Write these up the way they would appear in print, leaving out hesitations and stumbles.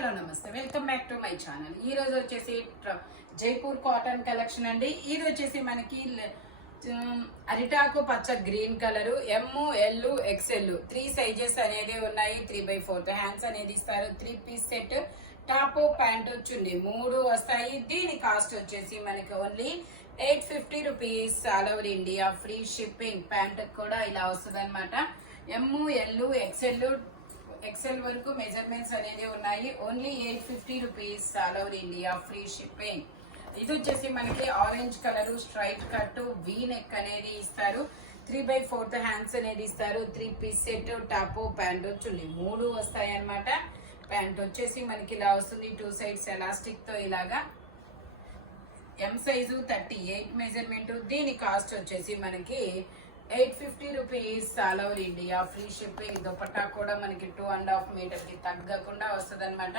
Hello నమస్తే, welcome back to my channel. ఈ రోజు వచ్చేసి జైపూర్ కాటన్ కలెక్షన్ అండి. ఇది వచ్చేసి మనకి అరిటాకు పచ్చ green colour, M L XL 3 sizes అనేది ఉన్నాయి. 3/4 హ్యాండ్స్ అనేది ఇస్తారు. 3 పీస్ సెట్, టాప్ ప్యాంటు చున్నీ 3 వస్తాయి. దీని కాస్ట్ వచ్చేసి మనకి only 850 rupees. All over India free shipping. Pant కూడా ఇలా వస్తుంది అనమాట. ఎమ్ ఎల్ ఎక్సెల్ వరకు మెజర్మెంట్స్ అనేది ఉన్నాయి. Only 850 rupees. All over India free shipping. ఇది వచ్చేసి మనకి orange colour, straight cut, V neck అనేది ఇస్తారు. 3/4 హ్యాండ్స్ అనేది ఇస్తారు. 3 పీస్ సెట్, టాప్ ప్యాంట్ చున్నీ 3 వస్తాయి అనమాట. ప్యాంట్ వచ్చేసి మనకి ఇలా వస్తుంది. 2 సైడ్స్ ఎలాస్టిక్ తో ఇలాగా. M size 38 measurement. దీని కాస్ట్ వచ్చేసి మనకి 850 rupees. All over India free shipping. Dupatta కూడా మనకి 2.5 మీటర్ కి తగ్గకుండా వస్తుంది అనమాట.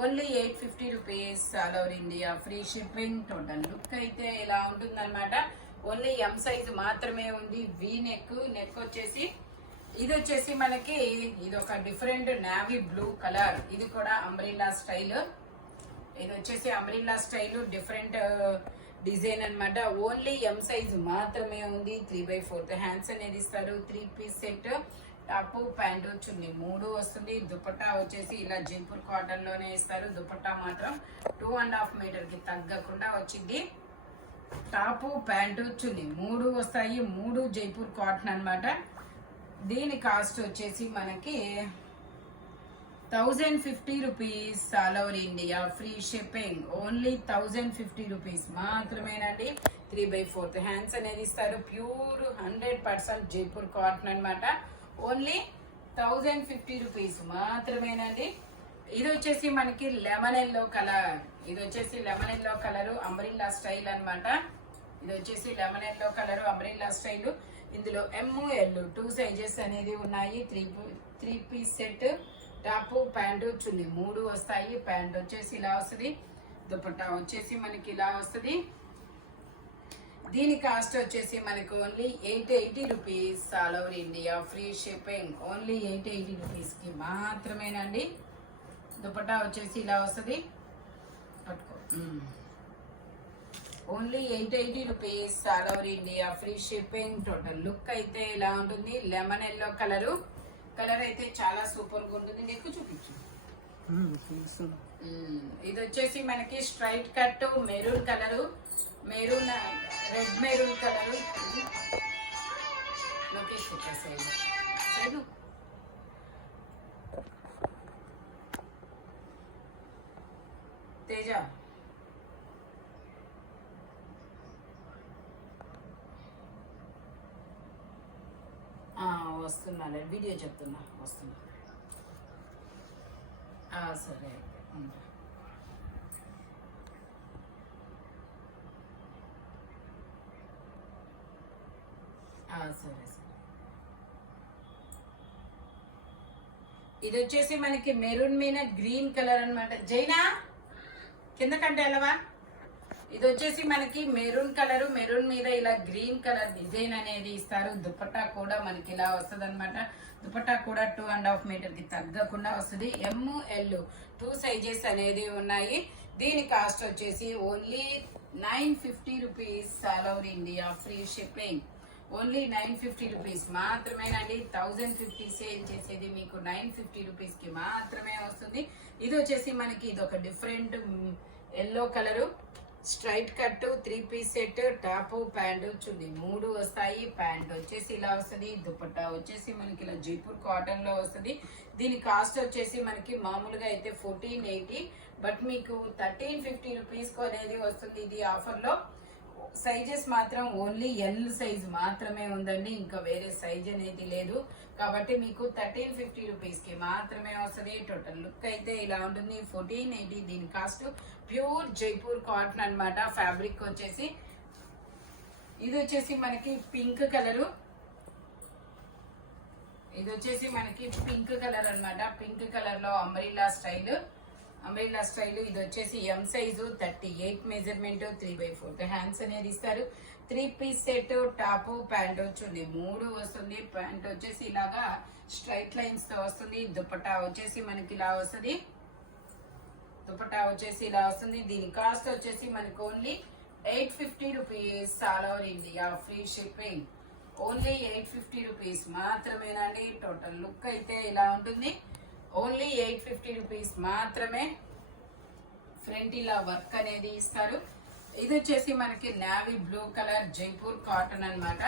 Only 850 rupees. All over India free shipping. Total look అయితే ఇలా ఉంటుంది అనమాట. ఓన్లీ ఎం సైజు మాత్రమే ఉంది. వీ నెక్ వచ్చేసి ఇది వచ్చేసి మనకి ఇది ఒక డిఫరెంట్ నావీ బ్లూ కలర్. ఇది కూడా అంబ్రెల్లా స్టైల్. ఇది వచ్చేసి అంబ్రెల్లా స్టైల్, డిఫరెంట్ డిజైన్ అనమాట. ఓన్లీ ఎం సైజ్ మాత్రమే ఉంది. 3/4 హ్యాండ్స్ అనేది ఇస్తారు. 3 పీస్ సెట్, టాప్ ప్యాంటు చున్నీ 3 వస్తుంది. దుపట్టా వచ్చేసి ఇలా జైపూర్ కాటన్ లోనే ఇస్తారు. దుపట్టా మాత్రం 2.5 మీటర్ కి తగ్గకుండా వచ్చింది. టాప్ ప్యాంటు చున్నీ 3 వస్తాయి. 3 జైపూర్ కాటన్ అనమాట. దీని కాస్ట్ వచ్చేసి మనకి 1050 rupees. All over India free shipping. Only 1050 rupees మాత్రమేనండి. 3/4 హ్యాండ్స్ అనేది ఇస్తారు. ప్యూర్ 100% జైపూర్ కాటన్ అనమాట. ఓన్లీ 1050 రూపీస్ మాత్రమేనండి. ఇది వచ్చేసి మనకి లెమన్ ఎల్లో కలర్. ఇది వచ్చేసి lemon yellow colour, umbrella style అనమాట. ఇది వచ్చేసి lemon yellow colour, umbrella style. ఇందులో ఎమ్ ఎల్ 2 సైజెస్ అనేది ఉన్నాయి. 3 పీస్ సెట్, టాప్ ప్యాంటు చున్నీ 3 వస్తాయి. ప్యాంట్ వచ్చేసి ఇలా వస్తుంది. దుపట్టా వచ్చేసి మనకి ఇలా వస్తుంది. దీని కాస్ట్ వచ్చేసి మనకి only 880 rupees. All over India free shipping. Only 880 rupees కి మాత్రమేనండి. దుపట్టా వచ్చేసి ఇలా వస్తుంది. పట్టుకో. Only 880 rupees. All over India free shipping. Total look అయితే ఇలా ఉంటుంది. లెమన్ ఎల్లో కలర్ అయితే చాలా సూపర్ గా ఉంటుంది. నీకు చూపించు. ఇది వచ్చేసి మనకి straight cut, maroon colour, red maroon colour. Teja వస్తున్నా, వీడియో చెప్తున్నా, వస్తున్నా. సరే ఉంటా. సరే సరే. ఇది వచ్చేసి మనకి మెరూన్ మీద గ్రీన్ కలర్ అనమాట. జైనా కింద కంటే వెళ్ళవా. ఇది వచ్చేసి మనకి మెరూన్ కలర్, మెరూన్ మీద ఇలా గ్రీన్ కలర్ డిజైన్ అనేది ఇస్తారు. దుపట్టా కూడా మనకి ఇలా వస్తుంది అనమాట. దుపట్టా కూడా 2.5 మీటర్ కి తగ్గకుండా వస్తుంది. ఎమ్ ఎల్ 2 సైజెస్ అనేది ఉన్నాయి. దీని కాస్ట్ వచ్చేసి only 950 rupees. All over India free shipping. Only 950 rupees మాత్రమేనండి. 1050 సేల్ చేసేది మీకు 950 రూపీస్ కి మాత్రమే వస్తుంది. ఇది వచ్చేసి మనకి ఇది ఒక different yellow colour, straight cut, 3 piece set, top pant చున్నీ 3 వస్తాయి. ప్యాంట్ వచ్చేసి ఇలా వస్తుంది. దుపట్టా వచ్చేసి మనకి ఇలా జైపూర్ కాటన్ లో వస్తుంది. దీని కాస్ట్ వచ్చేసి మనకి మామూలుగా అయితే 1480, బట్ మీకు 1350 రూపీస్ అనేది వస్తుంది. ఇది ఆఫర్ లో. సైజెస్ మాత్రం ఓన్లీ ఎల్ సైజ్ మాత్రమే ఉందండి. ఇంకా వేరే సైజ్ అనేది లేదు. కాబట్టి మీకు 1350 రూపీస్ కి మాత్రమే వస్తుంది. టోటల్ లుక్ అయితే ఇలా ఉంటుంది. 1480. దీని కాస్ట్ ప్యూర్ జైపూర్ కాటన్ అనమాట. ఫ్యాబ్రిక్ వచ్చేసి ఇది వచ్చేసి మనకి పింక్ కలరు. ఇది వచ్చేసి మనకి పింక్ కలర్ అనమాట. పింక్ కలర్ లో అంబ్రెల్లా స్టైల్. ఇది వచ్చేసి ఎం సైజు 38 మెజర్మెంట్. 3/4 హ్యాండ్స్ అనేది ఇస్తారు. 3 పీస్ సెట్, టాప్ ప్యాంటు చున్నీ 3 వస్తుంది. ప్యాంట్ వచ్చేసి ఇలాగా స్ట్రైట్ లైన్స్ తో వస్తుంది. దుపట్టా వచ్చేసి మనకి ఇలా వస్తుంది. దుపట్టా వచ్చేసి ఇలా వస్తుంది. దీని కాస్ట్ వచ్చేసి మనకు only 850 rupees all over India free shipping. Only 850 rupees మాత్రమేనండి. టోటల్ లుక్ అయితే ఇలా ఉంటుంది. ఓన్లీ 850 రూపీస్ మాత్రమే. ఫ్రంట్ ఇలా వర్క్ అనేది ఇస్తారు. ఇది వచ్చేసి మనకి navy blue colour Jaipur cotton అన్నమాట.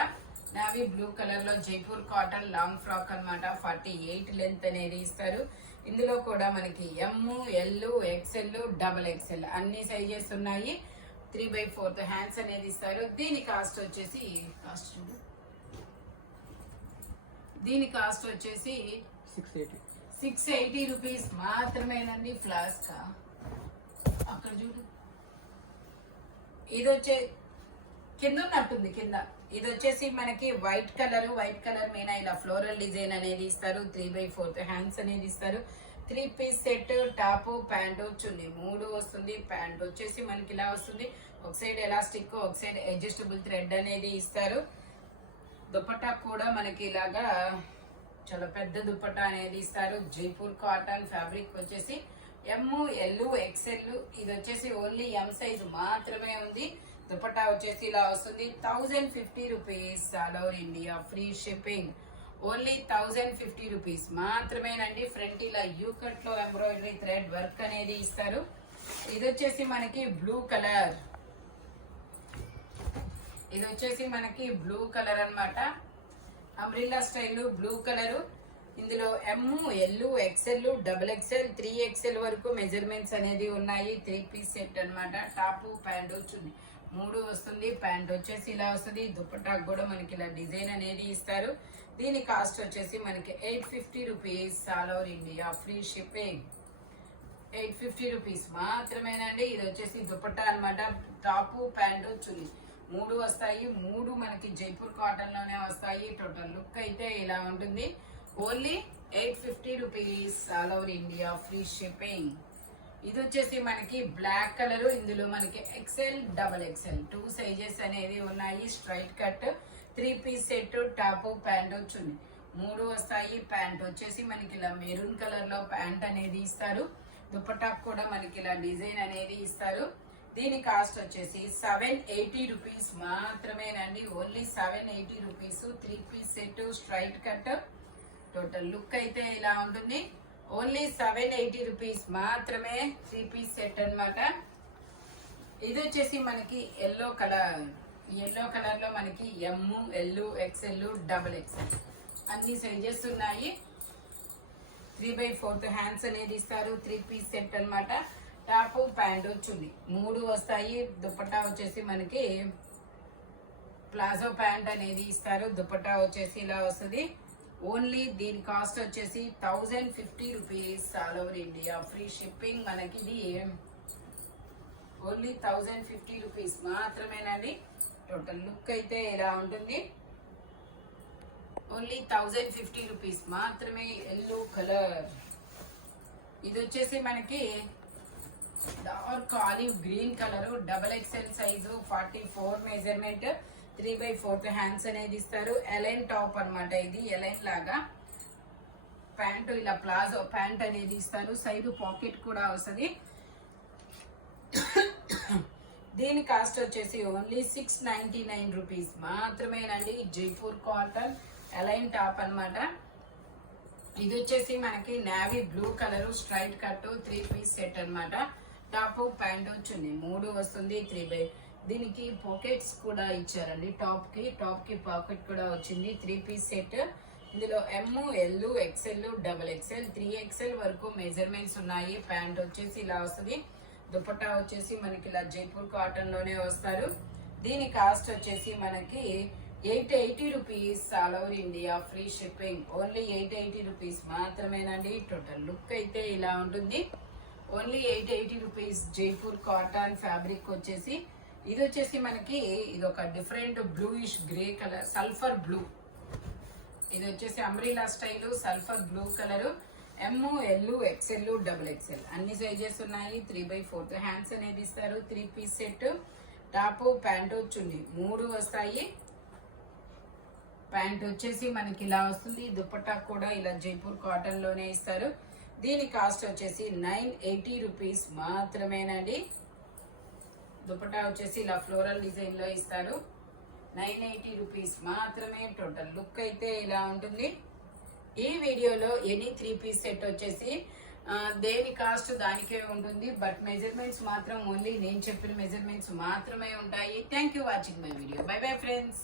నావీ బ్లూ కలర్ లో జైపూర్ కాటన్ లాంగ్ ఫ్రాక్ అన్నమాట. 48 లెంత్ అనేది ఇస్తారు. ఇందులో కూడా మనకి ఎమ్, ఎల్, ఎక్స్ఎల్, డబల్ ఎక్స్ఎల్ అన్ని సైజెస్ ఉన్నాయి. 3/4 హ్యాండ్స్ అనేది ఇస్తారు. దీని కాస్ట్ వచ్చేసి దీని కాస్ట్ వచ్చేసి 680 రూపీస్ మాత్రమేనండి. ఫ్లాస్క్ అక్కడ చూడు, ఇది వచ్చే కింద ఉన్నట్టుంది కింద. ఇది వచ్చేసి మనకి వైట్ కలర్ మీద ఇలా ఫ్లోరల్ డిజైన్ అనేది ఇస్తారు. 3/4 హ్యాండ్స్ అనేది ఇస్తారు. 3 పీస్ సెట్, టాప్, ప్యాంటు, చున్నీ 3 వస్తుంది. ప్యాంట్ వచ్చేసి మనకి ఇలా వస్తుంది. ఒక సైడ్ ఎలాస్టిక్, ఒక సైడ్ అడ్జస్టబుల్ థ్రెడ్ అనేది ఇస్తారు. దుపట్టా కూడా మనకి ఇలాగా చాలా పెద్ద దుపట్టా అనేది ఇస్తారు. జైపూర్ కాటన్ ఫ్యాబ్రిక్ వచ్చేసి ఎమ్, ఎల్, ఎక్స్ఎల్. ఇది వచ్చేసి ఓన్లీ ఎం సైజ్ మాత్రమే ఉంది. దుపట్టా వచ్చేసి ఇలా వస్తుంది. 1050 rupees all over India free shipping. Only 1050 rupees మాత్రమేనండి. ఫ్రంట్ ఇలా యూ కట్ లో ఎంబ్రాయిడరీ థ్రెడ్ వర్క్ అనేది ఇస్తారు. ఇది వచ్చేసి మనకి బ్లూ కలర్. ఇది వచ్చేసి మనకి బ్లూ కలర్ అన్నమాట. Umbrella style blue colour. ఇందులో M, L, XL, double XL, 3XL వరకు మెజర్మెంట్స్ అనేది ఉన్నాయి. 3 పీస్ సెట్ అన్నమాట. టాప్, ప్యాంటు, చున్నీ 3 వస్తుంది. ప్యాంట్ వచ్చేసి ఇలా వస్తుంది. దుపట్టా కూడా మనకి ఇలా డిజైన్ అనేది ఇస్తారు. దీని కాస్ట్ వచ్చేసి మనకి 850 rupees all over India free shipping. 850 rupees మాత్రమేనండి. ఇది వచ్చేసి దుపట్టా అన్నమాట. టాప్, ప్యాంటు, చున్నీ 3 వస్తాయి. 3 మనకి జైపూర్ కాటన్ లోనే వస్తాయి. టోటల్ లుక్ అయితే ఇలా ఉంటుంది. Only 850 rupees all over India free shipping. ఇది వచ్చేసి మనకి బ్లాక్ కలర్. ఇందులో మనకి ఎక్స్ఎల్, డబల్ ఎక్స్ఎల్ 2 సైజెస్ అనేది ఉన్నాయి. Straight cut 3 piece set, top, pant, చున్నీ 3 వస్తాయి. ప్యాంట్ వచ్చేసి మనకి ఇలా మెరూన్ కలర్ లో ప్యాంట్ అనేది ఇస్తారు. దుపట్టా కూడా మనకి ఇలా డిజైన్ అనేది ఇస్తారు. దీని కాస్ట్ వచ్చేసి 780 రూపీస్ మాత్రమేనండి. Only 780 rupees. 3 piece set, straight cut. Total look అయితే ఇలా ఉంటుంది. ఓన్లీ 780 రూపీస్ మాత్రమే. 3 పీస్ సెట్ అన్నమాట. ఇది వచ్చేసి మనకి ఎల్లో కలర్. ఎల్లో కలర్ లో మనకి ఎమ్, ఎల్, ఎక్స్ఎల్, డబల్ ఎక్స్ఎల్ అన్ని సైజెస్ ఉన్నాయి. 3/4 హ్యాండ్స్ అనేది ఇస్తారు. 3 పీస్ సెట్ అన్నమాట. టాప్, ప్యాంటు, చున్నీ 3 వస్తాయి. దుపట్టా వచ్చేసి మనకి ప్లాజో ప్యాంట్ అనేది ఇస్తారు. దుపట్టా వచ్చేసి ఇలా వస్తుంది. ఓన్లీ దీని కాస్ట్ వచ్చేసి 1050 rupees all over India free shipping. మనకి ఇది ఓన్లీ 1050 రూపీస్ మాత్రమేనండి. టోటల్ లుక్ అయితే ఇలా ఉంటుంది. ఓన్లీ 1050 రూపీస్ మాత్రమే. Yellow colour. ఇది వచ్చేసి మనకి dark olive green colour. Double XL size, 44 measurement. 3/4 hands అనేది ఇస్తారు. ఎలైన్ టాప్ అన్నమాట. ఇది ఎలైన్ లాగా. ప్యాంటు ఇలా ప్లాజో ప్యాంట్ అనేది ఇస్తారు. సైడ్ పాకెట్ కూడా వస్తుంది. దీని కాస్ట్ వచ్చేసి ఓన్లీ 699 రూపీస్ మాత్రమేనండి. జైపూర్ కాటన్ ఎలైన్ టాప్ అన్నమాట. ఇది వచ్చేసి మనకి navy blue colour straight cut 3 piece set అన్నమాట. టాప్, ప్యాంటు, చున్నీ 3 వస్తుంది. దీనికి పాకెట్స్ కూడా ఇచ్చారండి. టాప్ కి పాకెట్ కూడా వచ్చింది. 3 పీస్ సెట్. ఇందులో M, L, XL, double XL, 3XL వరకు మెజర్మెంట్స్ ఉన్నాయి. ప్యాంట్ వచ్చేసి ఇలా వస్తుంది. దుపట్టా వచ్చేసి మనకి ఇలా జైపూర్ కాటన్ లోనే వస్తారు. దీని కాస్ట్ వచ్చేసి మనకి 880 rupees all over India free shipping. Only 880 rupees మాత్రమేనండి. టోటల్ లుక్ అయితే ఇలా ఉంటుంది. Only 880 rupees. Jaipur cotton fabric వచ్చేసి ఇది వచ్చేసి మనకి ఇది ఒక different bluish grey colour, sulphur blue. ఇది వచ్చేసి umbrella style sulphur blue colour. M, L, XL, double XL అన్ని సైజెస్ ఉన్నాయి. 3/4 హ్యాండ్స్ అనేది ఇస్తారు. 3 పీస్ సెట్. టాప్, ప్యాంటు, చున్నీ 3 వస్తాయి. ప్యాంట్ వచ్చేసి మనకి ఇలా వస్తుంది. దుపట్టా కూడా ఇలా జైపూర్ కాటన్ లోనే ఇస్తారు. దీని కాస్ట్ వచ్చేసి 980 రూపీస్ మాత్రమేనండి. దుపట్టా వచ్చేసి ఇలా ఫ్లోరల్ డిజైన్ లో ఇస్తారు. 980 రూపీస్ మాత్రమే. టోటల్ లుక్ అయితే ఇలా ఉంటుంది. ఈ వీడియోలో ఎనీ 3 పీస్ సెట్ వచ్చేసి దేని కాస్ట్ దానికే ఉంటుంది. బట్ మెజర్మెంట్స్ మాత్రం ఓన్లీ నేను చెప్పిన మెజర్మెంట్స్ మాత్రమే ఉంటాయి. Thank you watching my video. By bye friends.